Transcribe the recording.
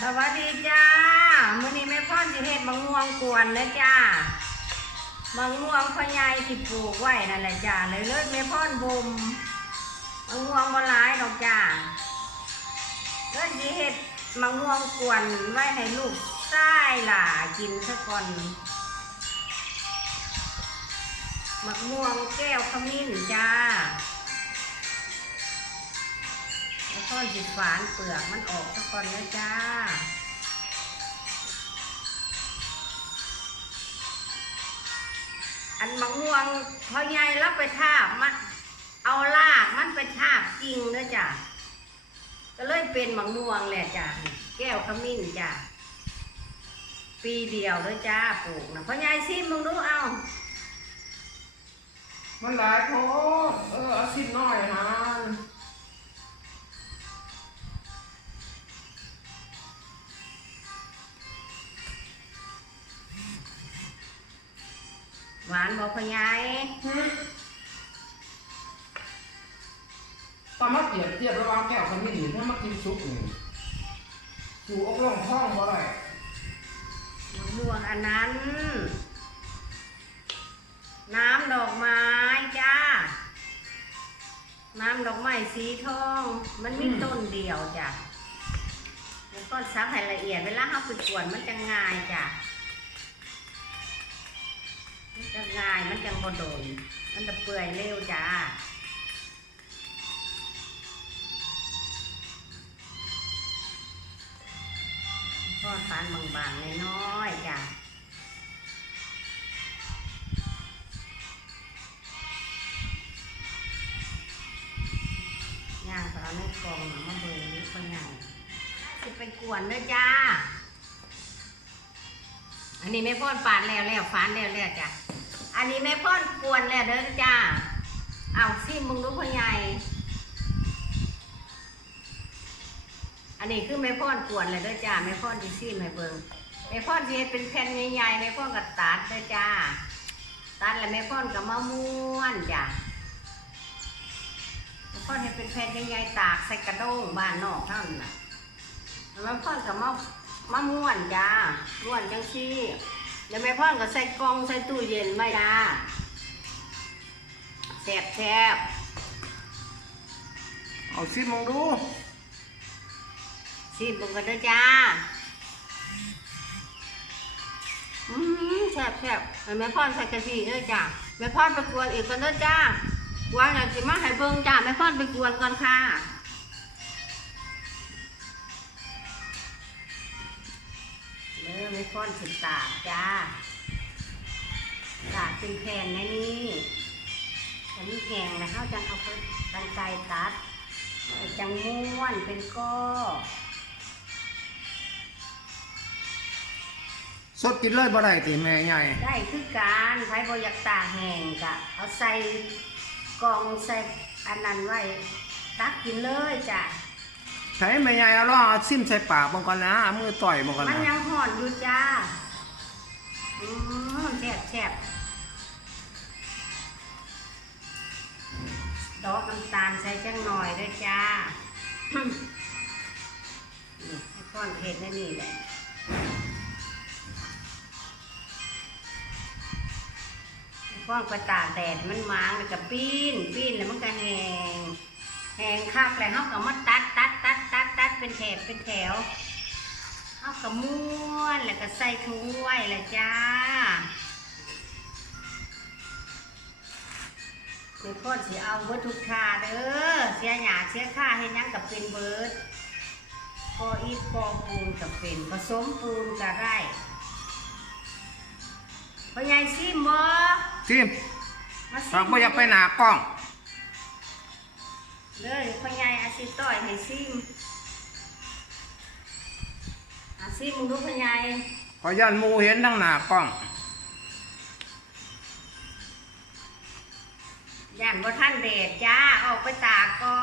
สวัสดีจ้ามื้อนี้แม่พ่อนสิเฮ็ดมะม่วงกวนนะจ้ามะม่วงพ่อใหญ่ที่ปลูกไว้นั่นแหละจ้าเลยเลิศแม่พ่อนบ่มมะม่วงบ่หลายดอกจ้าเลิศสิเฮ็ดมะม่วงกวนไว้ให้ลูกชายหล่ากินซะก่อนมะม่วงแก้วขมิ้นจ้า แล้วก็จิฝานเปลือกมันออกซะก่อนนะจ้าอันมะม่วงพอใหญ่แล้วไปทาบมันเอาลากมันไปทาบกิ่งเด้อจ้ะก็เลยเป็นมะม่วงแหละจ้ะแก้วขมิ้นจ้ะปีเดียวเด้อจ้าปลูกนะพอใหญ่ซิมึงดูเอา มันหลายโพเออเอาสิน้อยฮะ หวานบอกพอใหญ่ตอนมาเปรียบเทียบระหว่างแก้วขมิ้นถ้ามากินซุปนี่อยู่อกล่องท้องบ่ได้มะม่วงอันนั้น น้ำดอกไม้จ้า น้ำดอกไม้สีทอง มันมีต้นเดียวจ้ะแล้วก็ซักให้ละเอียดเวลาเขาไปกวนมันจะง่ายจ้ะ มันจะง่ายมันจะบโดนมันจะเปื่อยเร็วจ้าทอดปานบางๆน้อยๆจ้ะย่างก็เอาในกล่องน่ะมาเบิ่งนี่คนย่างสิไปกวนเด้อจ้าอันนี้แม่พ่อนปานแล้วแล้วฟานแล้วแล้วจ้ะ นนี้แม่พ่อนกวนแล้วเด้อจ้า เอาซิมึงรู้พ่อใหญ่อันนี้คือแม่พ่อนกวนเลยเด้อจ้าแม่พ่อนดิซี่แม่เบิ่งแม่พ่อนสิเฮ็ดเป็นแผ่นใหญ่ๆแม่พ่อนก็ตัดเด้อจ้า ตัดแล้วแม่พ่อนก็มาม้วนจ้ะแล้วก็ให้เป็นแผ่นใหญ่ๆตากใส่กระด้งบ้านนอกเท่านั้นน่ะแล้วพ่อนกับมะมะม่วนจ้าม่วนจังซี่ แล้วแม่พ่อนก็ใส่กล่องใส่ตู้เย็นไว้จ้าแซ่บแซ่บเอาสิมองดูๆซีบุกกันเด้อจ้า อืมแซ่บแซ่บให้แม่พ่อนใส่กะทิเด้อจ้าแม่พ่อนไปกวนอีกกันเด้อจ้าวางอย่างสิมาให้เบิ่งจ้าแม่พ่อนไปกวนก่อนค่ะ มไม่ค่อนถึงตากจ้าตากเป็นแผ่นในนี้อันนี้แห้งแล้วเขาจะเอาไปกันไกตัดจังม้วนเป็นก้อสดกินเลยบ่ได้ติแม่ใหญ่ได้คือการใช้บอยากตาแห้งกะเอาใส่กองใส่อันนั้นไว้ตักกินเลยจ้ะ ใช้แม่ใหญ่เอาล่อเอาซิมใส่ปากบังก่อนนะเอามือต่อยบังก่อนมันนะยังห่อนอยู่จ้าอืมแซ่บแซ่บดอกน้ำตาลใส่จังหน่อยด้วยจ้านี่ให้ก้อนเผ็ดนั่นนี่แหละให้ก้อนไปตากแดดมันมางแล้วก็ปีนปีนแล้วมันก็แหงแหงคักแล้วเขาก็มาตัดตัดตัดตัดตัด เป็นแถบเป็นแถวเอากระม้วนแล้วก็ใส่ถุงไว้ละจ้าเดี๋ยวพ่อสิเอาเบิดทุกคาเด้อเสียหยาเสียค่าให้ยังกับเป็นเบิดพออีกพอปูนกับเป็นผสมปูนก็ได้พ่อใหญ่ซิมบ่ซิมมาซิฝากบ่อยากไปหน้ากล้อง เลยพ่อใหญ่อาซิต้อยให้ซิม ซิมมึงดูพ่อใหญ่ขอยันหมูเห็นทั้งหน้ากล้อง ย่านบ่ท่านเดดจ้าออกไปตากก่